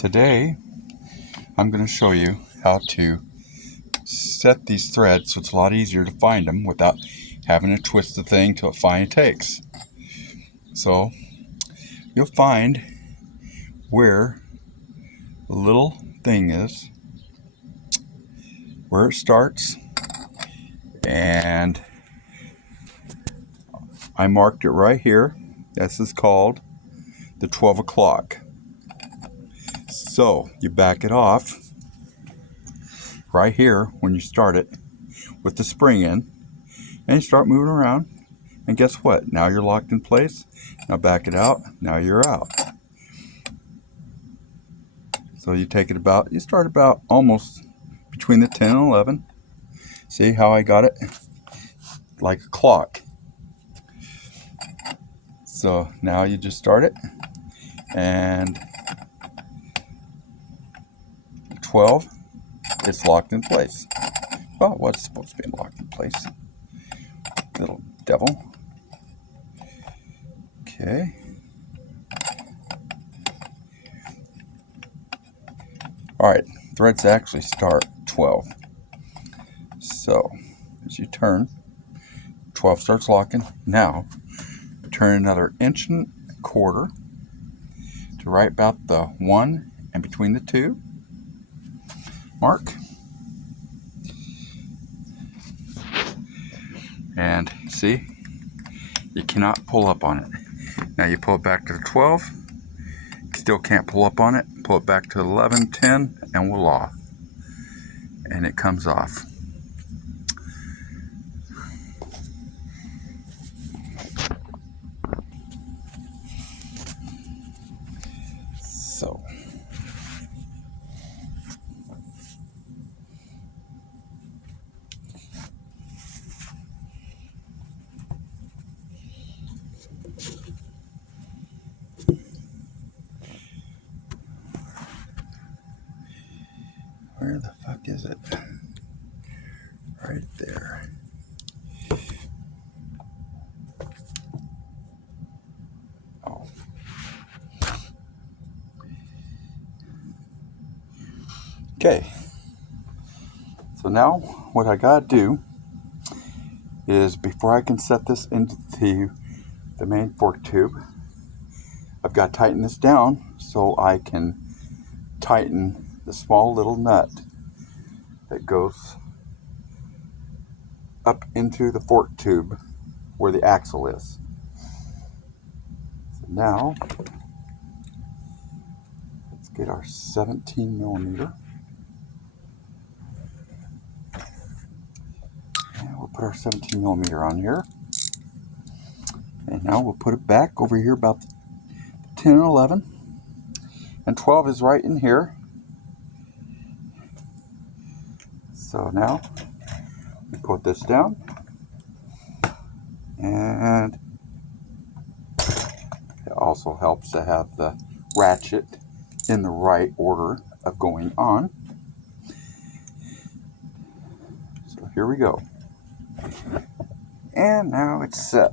Today I'm going to show you how to set these threads so it's a lot easier to find them without having to twist the thing till it finally takes. So you'll find where the little thing is, where it starts, and I marked it right here. This is called the 12 o'clock. So you back it off right here when you start it with the spring in, and you start moving around, and guess what? Now you're locked in place. Now back it out. Now you're out. So you take it about, you start about almost between the 10 and 11. See how I got it? Like a clock. So now you just start it, and 12, it's locked in place. Well, it was supposed to be locked in place. Little devil. Okay. Alright, threads actually start 12. So, as you turn, 12 starts locking. Now, turn another inch and a quarter to right about the 1 and between the 2 mark. And see, you cannot pull up on it. Now you pull it back to the 12, still can't pull up on it, pull it back to 11, 10, and voila. And it comes off. So, where the fuck is it? Right there. Oh. Okay. So now what I gotta do is, before I can set this into the main fork tube, I've got to tighten this down so I can tighten the small little nut that goes up into the fork tube where the axle is. So now let's get our 17 millimeter. And we'll put our 17 millimeter on here. And now we'll put it back over here about 10 and 11. And 12 is right in here. So now we put this down. And it also helps to have the ratchet in the right order of going on. So here we go. And now it's set.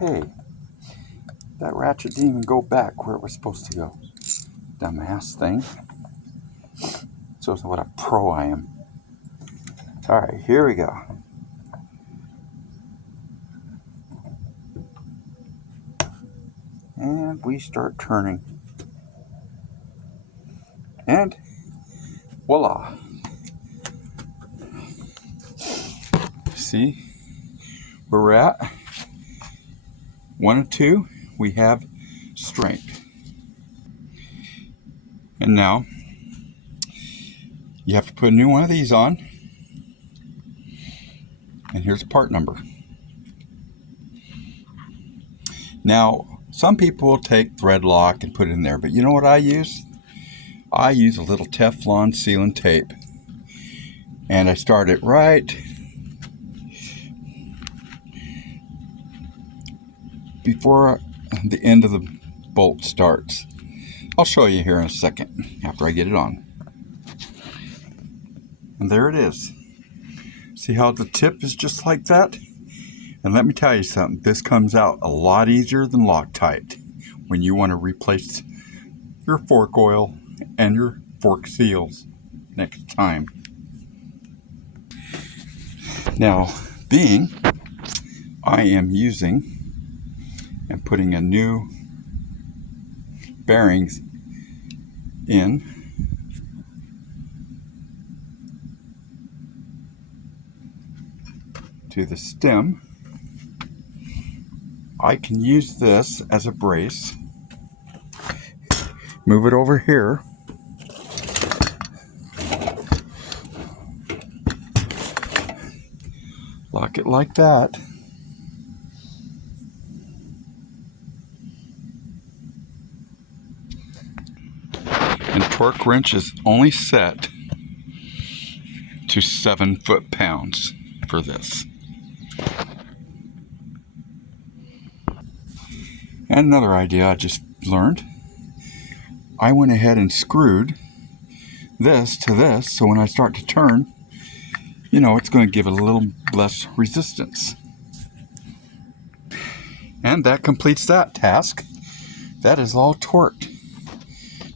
Hey, that ratchet didn't even go back where it was supposed to go. Dumbass thing. Shows what a pro I am. Alright, here we go. And we start turning. And voila. See where we're at? 1 and 2, we have strength. And now you have to put a new one of these on. And here's a part number. Now, some people will take thread lock and put it in there, but you know what I use? I use a little Teflon sealant tape. And I start it right before the end of the bolt starts. I'll show you here in a second after I get it on. And there it is. See how the tip is just like that? And let me tell you something, this comes out a lot easier than Loctite when you want to replace your fork oil and your fork seals next time. Now, being I am using and putting a new bearings in to the stem, I can use this as a brace. Move it over here. Lock it like that. And torque wrench is only set to 7 foot-pounds for this. And another idea I just learned, I went ahead and screwed this to this, so when I start to turn, you know, it's going to give it a little less resistance. And that completes that task. That is all torqued.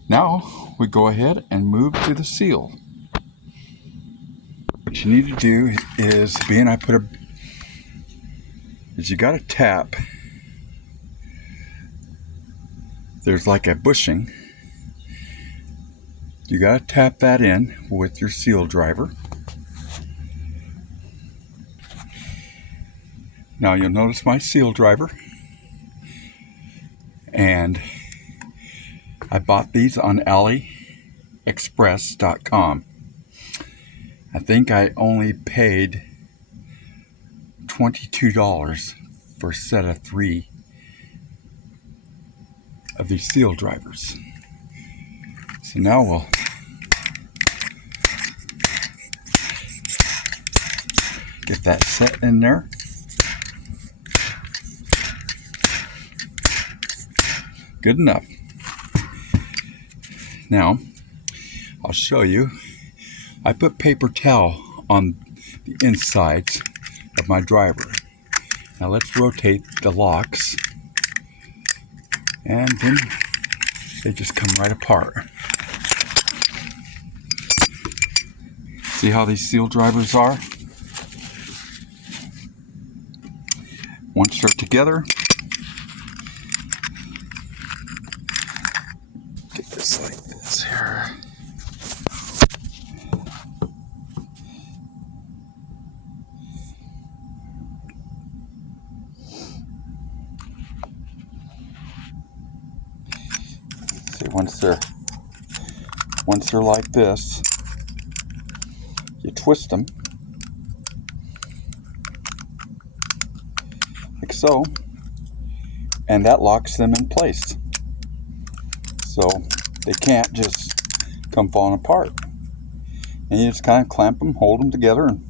Now we go ahead and move to the seal. What you need to do is, you got to tap. There's like a bushing. You got to tap that in with your seal driver. Now you'll notice my seal driver, and I bought these on AliExpress.com. I think I only paid $22 for a set of 3 of these seal drivers. So now we'll get that set in there. Good enough. Now, I'll show you. I put paper towel on the insides of my driver. Now let's rotate the locks, and then they just come right apart. See how these seal drivers are? Once they're together, get this like this here. See, once they're like this, you twist them like so, and that locks them in place, so they can't just come falling apart. And you just kind of clamp them, hold them together, and